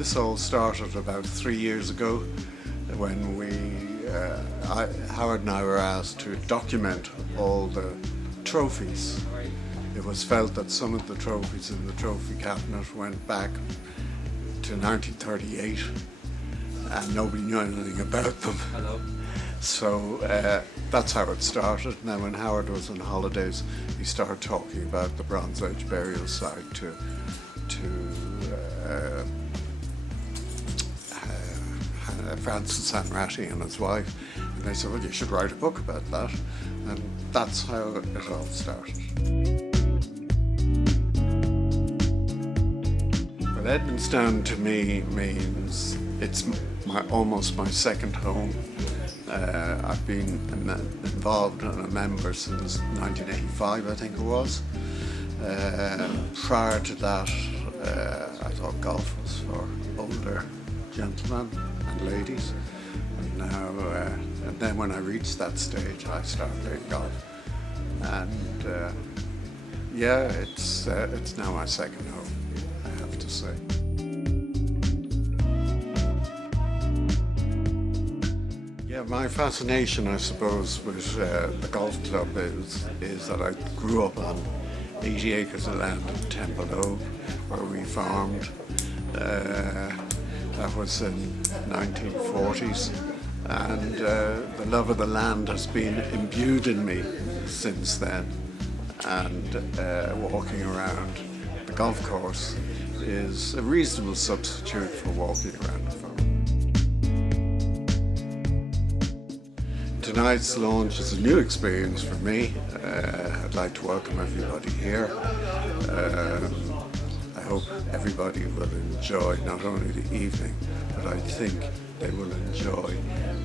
this all started about 3 years ago when Howard and I were asked to document all the trophies. It was felt that some of the trophies in the trophy cabinet went back to 1938 and nobody knew anything about them. Hello. So that's how it started. Now when Howard was on holidays, he started talking about the Bronze Age burial site to Francis Hanratty and his wife, and they said, well, you should write a book about that, and that's how it all started. Well, Edmondstown to me means it's almost my second home. I've been involved and a member since 1985, I think it was. Prior to that, I thought golf was for older gentlemen and ladies, and now and then when I reached that stage, I started playing golf, and yeah, it's now my second home, I have to say. Yeah, my fascination, I suppose, with the golf club is that I grew up on 80 acres of land in Temple Oak, where we farmed. That was in 1940s, and the love of the land has been imbued in me since then, and walking around the golf course is a reasonable substitute for walking around the farm. Tonight's launch is a new experience for me. I'd like to welcome everybody here. I hope everybody will enjoy not only the evening, but I think they will enjoy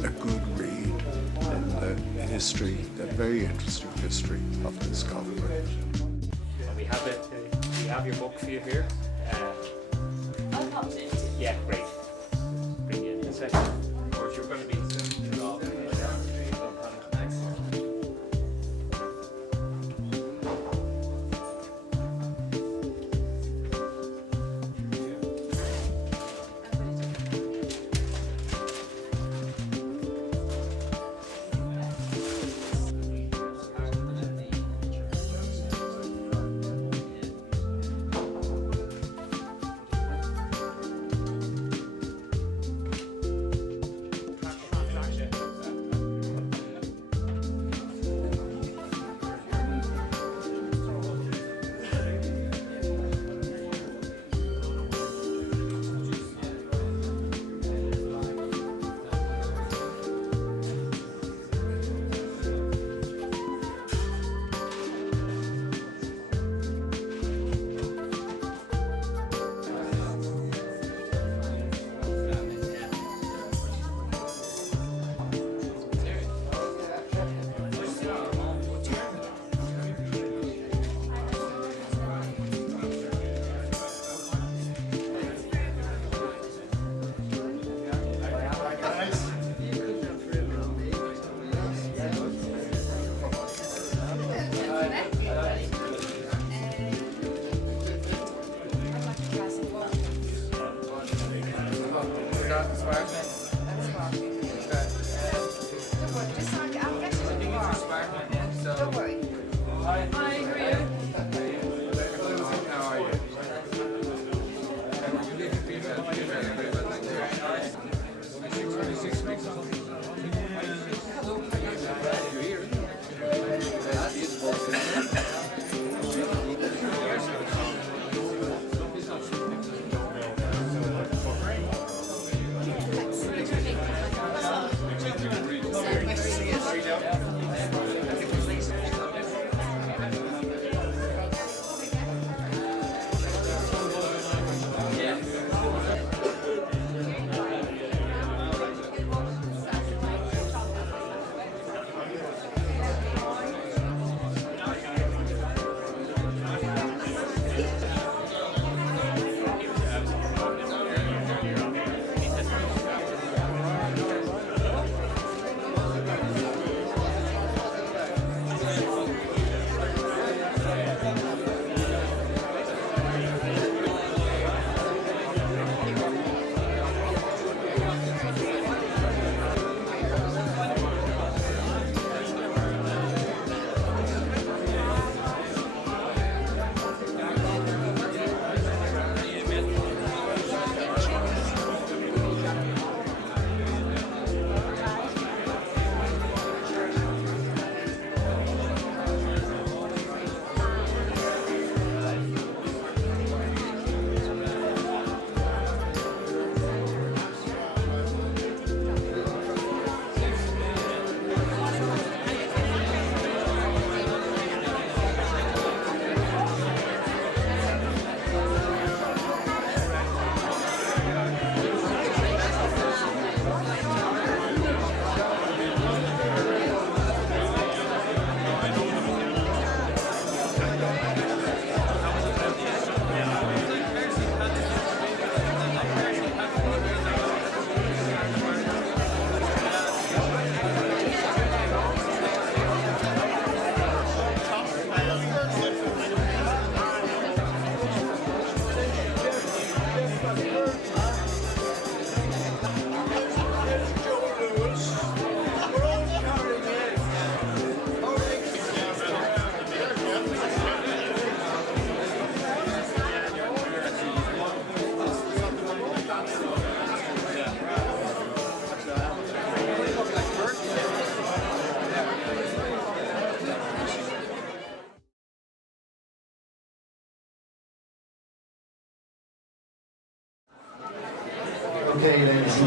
a good read in the history, the very interesting history of this golf course. We have your book for you here. I'll pop it. Yeah, great. Bring you in a second. Or if you're going to be involved.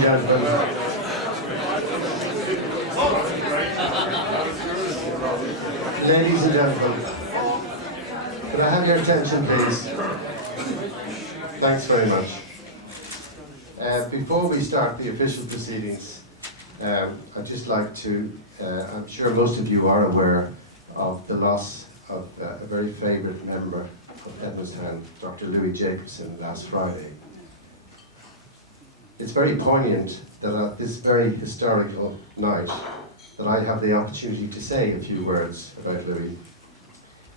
gentlemen. Ladies and gentlemen, could I have your attention, please? Thanks very much. Before we start the official proceedings, I'd just like to, I'm sure most of you are aware of the loss of a very favourite member of Edmondstown, Dr. Louis Jacobson, last Friday. It's very poignant that at this very historical night that I have the opportunity to say a few words about Louis,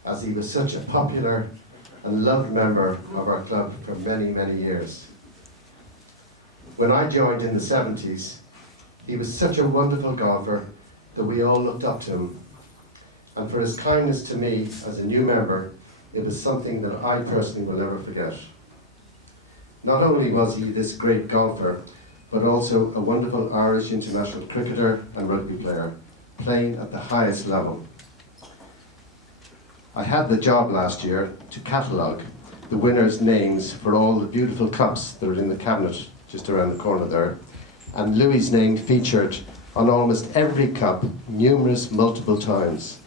as he was such a popular and loved member of our club for many, many years. When I joined in the 70s, he was such a wonderful golfer that we all looked up to him. And for his kindness to me as a new member, it was something that I personally will never forget. Not only was he this great golfer, but also a wonderful Irish international cricketer and rugby player, playing at the highest level. I had the job last year to catalogue the winners' names for all the beautiful cups that are in the cabinet just around the corner there, and Louis' name featured on almost every cup numerous multiple times.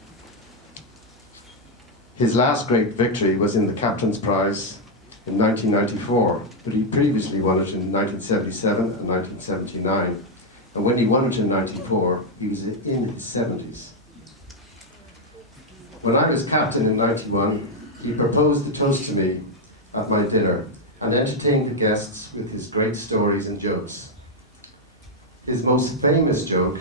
His last great victory was in the Captain's Prize in 1994, but he previously won it in 1977 and 1979, and when he won it in 94, he was in his 70s. When I was captain in 91, he proposed the toast to me at my dinner and entertained the guests with his great stories and jokes. His most famous joke,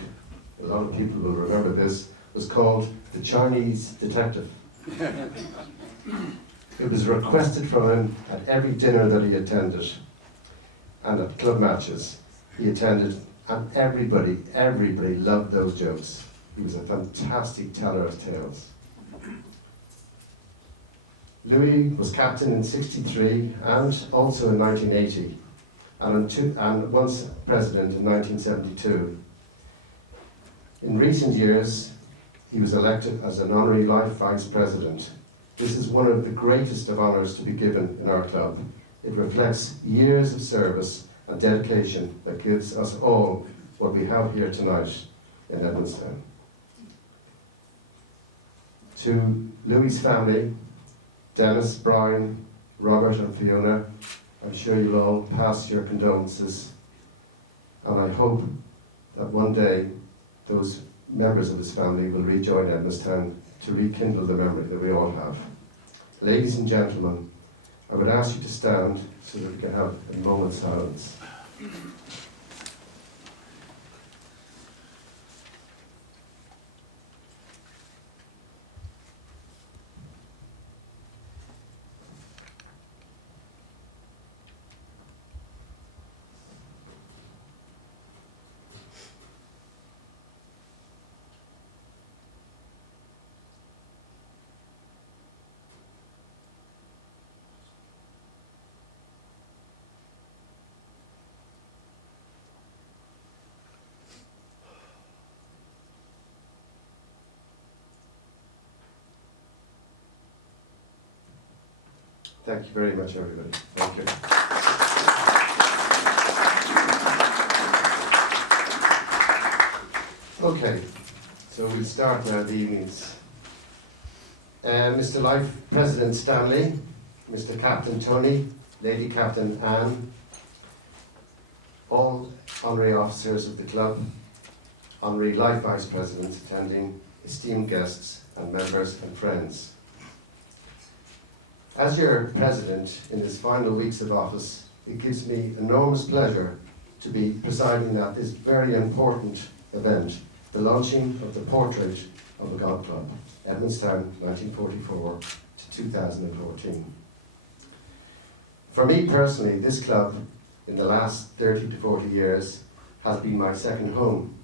a lot of people will remember this, was called the Chinese Detective. It was requested from him at every dinner that he attended and at club matches he attended, and everybody loved those jokes. He was a fantastic teller of tales. Louis was captain in '63 and also in 1980, and once president in 1972. In recent years, he was elected as an honorary life vice president. This is one of the greatest of honours to be given in our club. It reflects years of service and dedication that gives us all what we have here tonight in Edmondstown. To Louis' family, Dennis, Brian, Robert and Fiona, I'm sure you'll all pass your condolences, and I hope that one day those members of his family will rejoin Edmondstown to rekindle the memory that we all have. Ladies and gentlemen, I would ask you to stand so that we can have a moment's silence. Thank you very much, everybody. Thank you. Okay, so we'll start now the evenings. Mr. Life President Stanley, Mr. Captain Tony, Lady Captain Anne, all honorary officers of the club, honorary Life Vice Presidents attending, esteemed guests and members and friends. As your President in his final weeks of office, it gives me enormous pleasure to be presiding at this very important event, the launching of the portrait of the Golf Club, Edmondstown 1944 to 2014. For me personally, this club in the last 30 to 40 years has been my second home,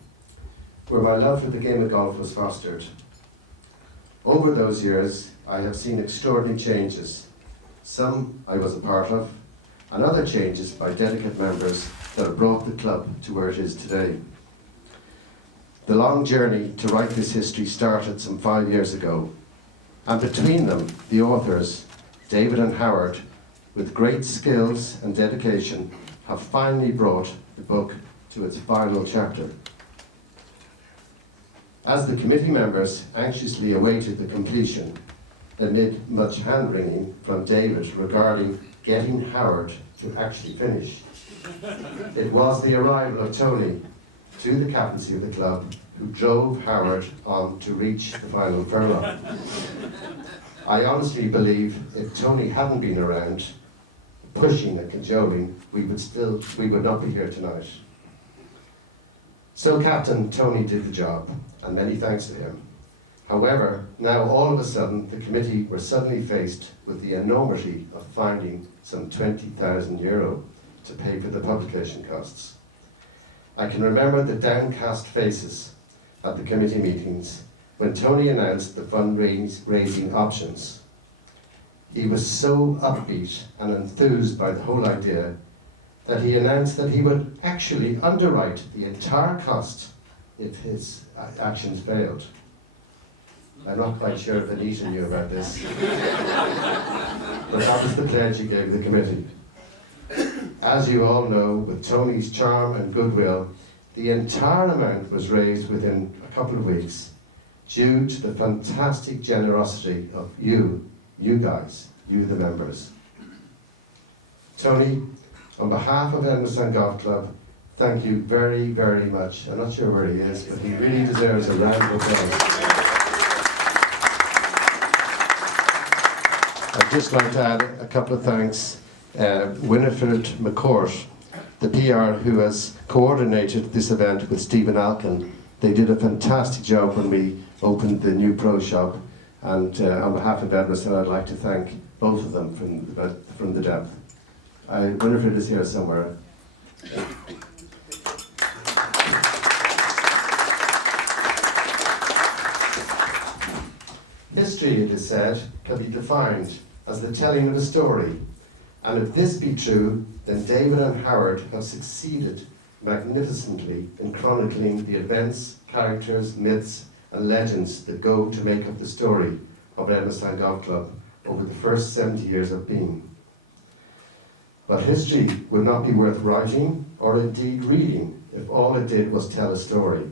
where my love for the game of golf was fostered. Over those years, I have seen extraordinary changes. Some I was a part of, and other changes by delegate members that have brought the club to where it is today. The long journey to write this history started some 5 years ago, and between them, the authors, David and Howard, with great skills and dedication, have finally brought the book to its final chapter. As the committee members anxiously awaited the completion, amid much hand-wringing from David regarding getting Howard to actually finish, it was the arrival of Tony to the captaincy of the club who drove Howard on to reach the final furlong. I honestly believe if Tony hadn't been around, pushing and cajoling, we would not be here tonight. So Captain Tony did the job, and many thanks to him. However, now all of a sudden, the committee were suddenly faced with the enormity of finding some €20,000 to pay for the publication costs. I can remember the downcast faces at the committee meetings when Tony announced the fundraising options. He was so upbeat and enthused by the whole idea that he announced that he would actually underwrite the entire cost if his actions failed. I'm not quite sure if Anita knew about this, but that was the pledge he gave the committee. As you all know, with Tony's charm and goodwill, the entire amount was raised within a couple of weeks due to the fantastic generosity of you guys, you the members. Tony, on behalf of Edmondstown Golf Club, thank you very, very much. I'm not sure where he is, but he really deserves a round of applause. I'd just like to add a couple of thanks. Winifred McCourt, the PR who has coordinated this event with Stephen Alkin. They did a fantastic job when we opened the new pro shop, and on behalf of Edmondstown, I'd like to thank both of them from the depth. Winifred is here somewhere. History, it is said, can be defined as the telling of a story. And if this be true, then David and Howard have succeeded magnificently in chronicling the events, characters, myths, and legends that go to make up the story of Edmondstown Golf Club over the first 70 years of being. But history would not be worth writing or indeed reading if all it did was tell a story.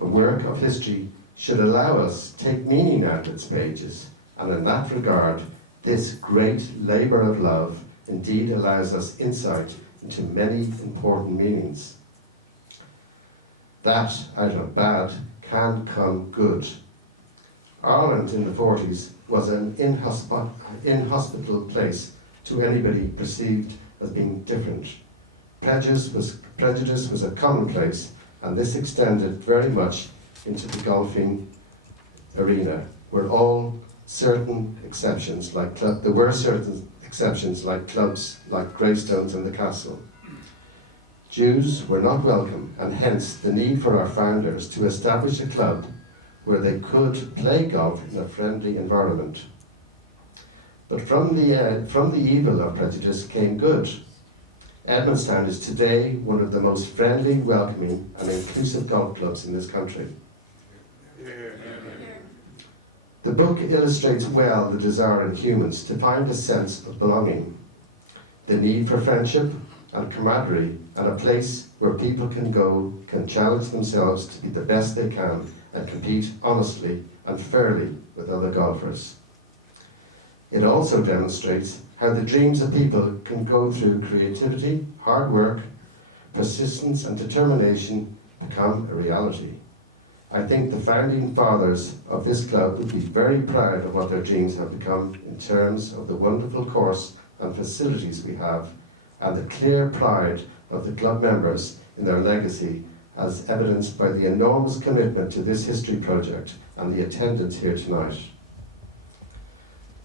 A work of history should allow us to take meaning out of its pages, and in that regard, this great labour of love indeed allows us insight into many important meanings. That out of bad can come good. Ireland in the 40s was an inhospitable place to anybody perceived as being different. Prejudice was a commonplace, and this extended very much into the golfing arena, where there were certain exceptions like clubs like Greystones and the Castle. Jews were not welcome, and hence the need for our founders to establish a club where they could play golf in a friendly environment. But from the evil of prejudice came good. Edmondstown is today one of the most friendly, welcoming and inclusive golf clubs in this country. The book illustrates well the desire in humans to find a sense of belonging, the need for friendship and camaraderie, and a place where people can challenge themselves to be the best they can and compete honestly and fairly with other golfers. It also demonstrates how the dreams of people can go through creativity, hard work, persistence and determination become a reality. I think the founding fathers of this club would be very proud of what their dreams have become in terms of the wonderful course and facilities we have, and the clear pride of the club members in their legacy, as evidenced by the enormous commitment to this history project and the attendance here tonight.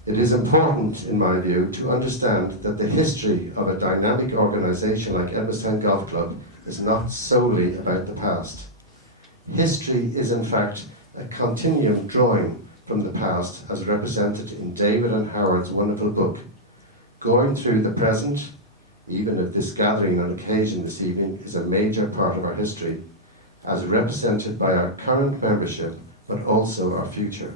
It is important, in my view, to understand that the history of a dynamic organisation like Edmondstown Golf Club is not solely about the past. History is, in fact, a continuum drawing from the past, as represented in David and Howard's wonderful book, going through the present, even if this gathering on occasion this evening is a major part of our history, as represented by our current membership, but also our future.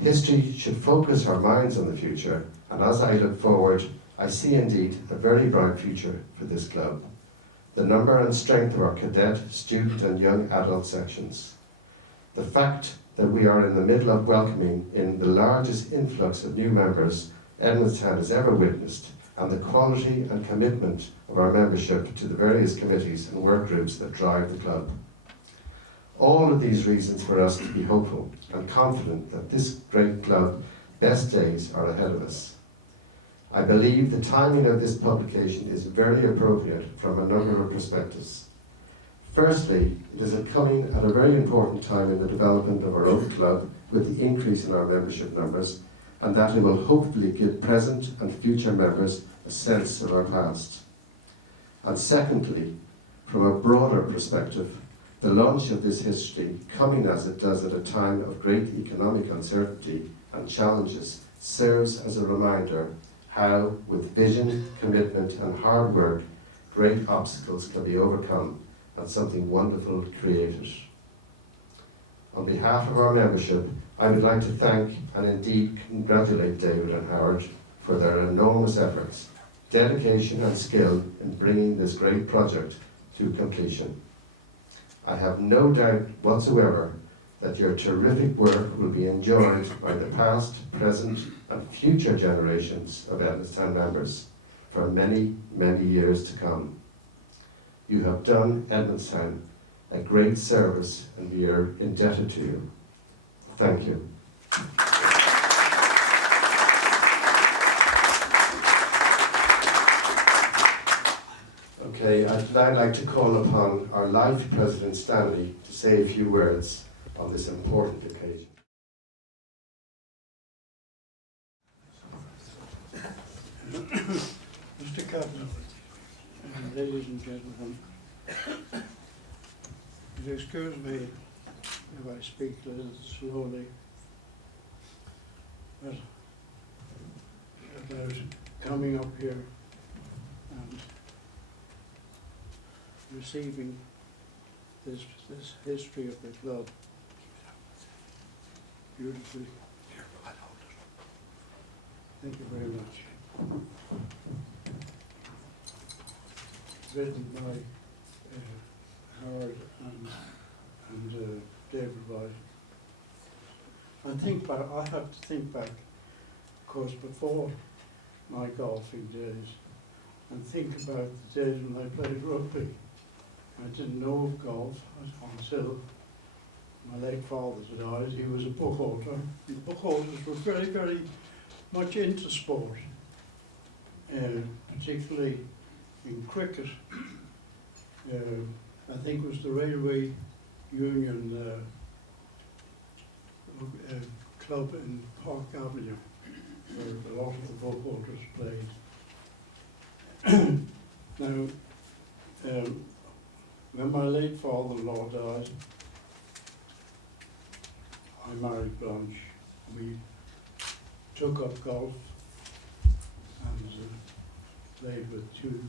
History should focus our minds on the future, and as I look forward, I see indeed a very bright future for this club. the number and strength of our cadet, student and young adult sections, the fact that we are in the middle of welcoming in the largest influx of new members Edmondstown has ever witnessed, and the quality and commitment of our membership to the various committees and work groups that drive the club. All of these reasons for us to be hopeful and confident that this great club best days are ahead of us. I believe the timing of this publication is very appropriate from a number of perspectives. Firstly, it is coming at a very important time in the development of our own club with the increase in our membership numbers, and that it will hopefully give present and future members a sense of our past. And secondly, from a broader perspective, the launch of this history, coming as it does at a time of great economic uncertainty and challenges, serves as a reminder how, with vision, commitment and hard work, great obstacles can be overcome and something wonderful created. On behalf of our membership, I would like to thank and indeed congratulate David and Howard for their enormous efforts, dedication and skill in bringing this great project to completion. I have no doubt whatsoever that your terrific work will be enjoyed by the past, present and future generations of Edmondstown members for many, many years to come. You have done Edmondstown a great service and we are indebted to you. Thank you. Okay, I'd now like to call upon our life President Stanley to say a few words on this important occasion. Mr. Captain, ladies and gentlemen, you'll excuse me if I speak a little slowly, but about coming up here and receiving this history of the club beautifully. Thank you very much. Written by Howard and David White. I have to think back, of course, before my golfing days, and think about the days when I played rugby. I didn't know of golf until my late father died. He was a bookholder. The bookholders were very, very much into sport, particularly in cricket. I think it was the Railway Union club in Park Avenue where a lot of the bookholders played. Now, when my late father-in-law died, I married Blanche. We took up golf and played with two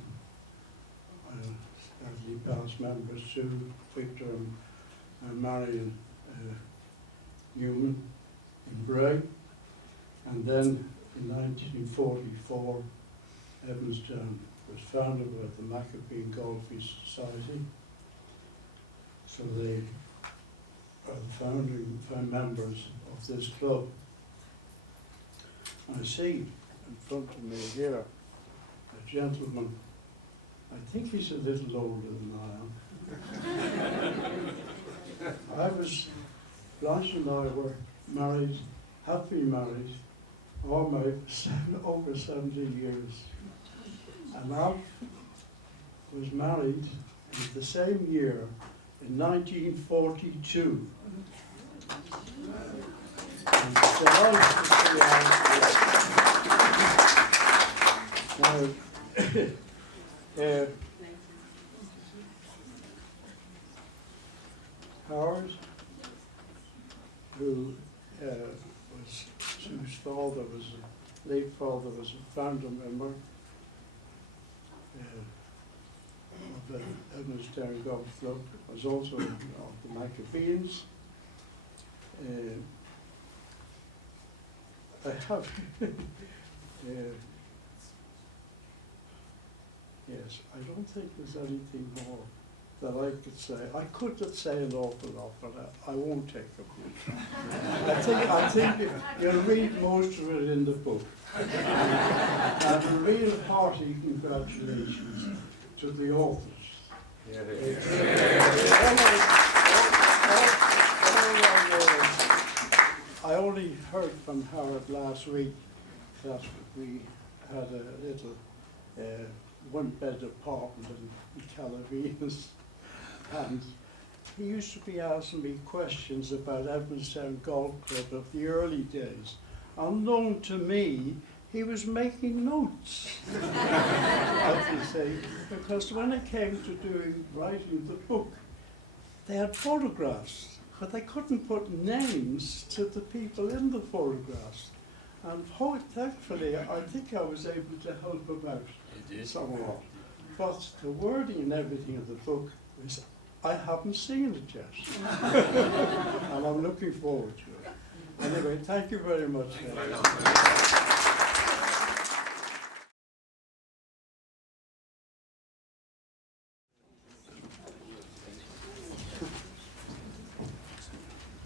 sadly past members, Sue, Victor and Marion Newman in Bray. And then in 1944, Edmondstown was founded by the Maccabean Golfing Society. So they are the founding members of this club. I see in front of me here a gentleman, I think he's a little older than I am. Blanche and I were married, have been married, all married over 17 years. And Alf was married in the same year in 1942. And now, Howard, whose father was late father was a founder member of the Edmondstown Golf Club, was also of the Maccabeans. I have Yes, I don't think there's anything more that I could say. I could say an awful lot, but I won't take up your time. I think you'll read most of it in the book. And a real hearty congratulations to the authors. I only heard from Howard last week that we had a little one-bed apartment in Calaveras, and he used to be asking me questions about Edmondstown Golf Club of the early days. Unknown to me, he was making notes, as you say, because when it came to writing the book, they had photographs, but they couldn't put names to the people in the photographs. And thankfully, I think I was able to help him out somewhat. But the wording and everything of the book is, I haven't seen it yet. And I'm looking forward to it. Anyway, thank you very much.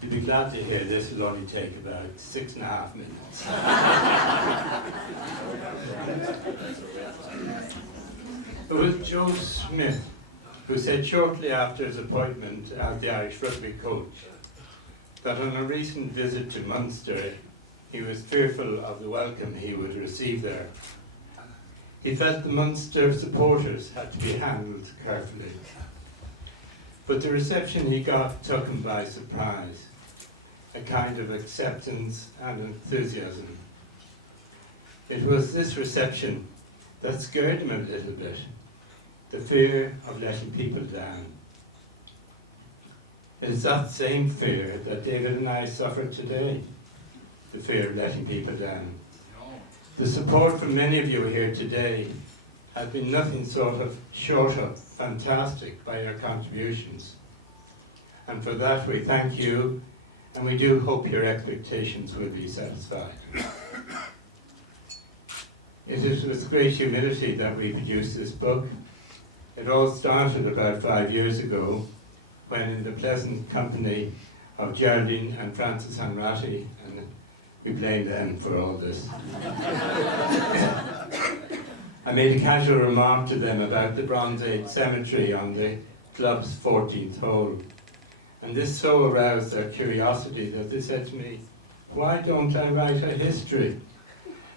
You'll be glad to hear this will only take about 6.5 minutes. It was Joe Smith who said shortly after his appointment as the Irish rugby coach that on a recent visit to Munster he was fearful of the welcome he would receive there. He felt the Munster supporters had to be handled carefully. But the reception he got took him by surprise, a kind of acceptance and enthusiasm. It was this reception that scared him a little bit, the fear of letting people down. It is that same fear that David and I suffer today, the fear of letting people down. The support from many of you here today has been nothing short of fantastic by your contributions. And for that we thank you, and we do hope your expectations will be satisfied. It is with great humility that we produce this book. It all started about 5 years ago, when in the pleasant company of Geraldine and Francis Hanratty, and we blame them for all this, I made a casual remark to them about the Bronze Age cemetery on the club's 14th hole. And this so aroused their curiosity that they said to me, why don't I write a history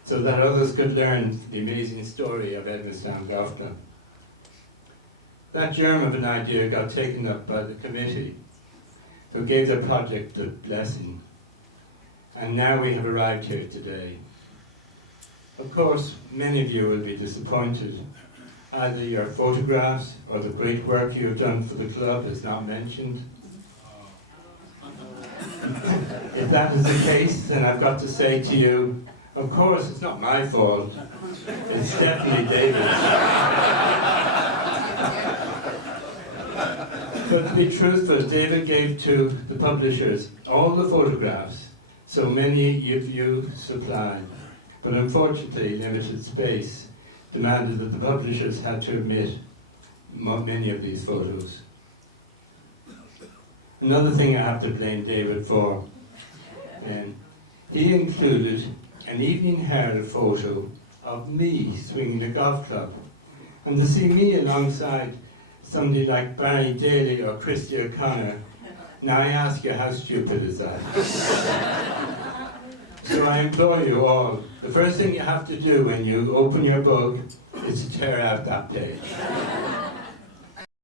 so that others could learn the amazing story of Edmondstown Golf Club? That germ of an idea got taken up by the committee, who gave the project a blessing. And now we have arrived here today. Of course, many of you will be disappointed. Either your photographs or the great work you have done for the club is not mentioned. If that is the case, then I've got to say to you, of course, it's not my fault. It's definitely David's. But to be truthful, David gave to the publishers all the photographs so many of you supplied. But unfortunately, limited space demanded that the publishers had to omit many of these photos. Another thing I have to blame David for, he included an Evening Herald photo of me swinging a golf club. And to see me alongside somebody like Barry Daly or Christy O'Connor, now I ask you, how stupid is that? So I implore you all, the first thing you have to do when you open your book is to tear out that page.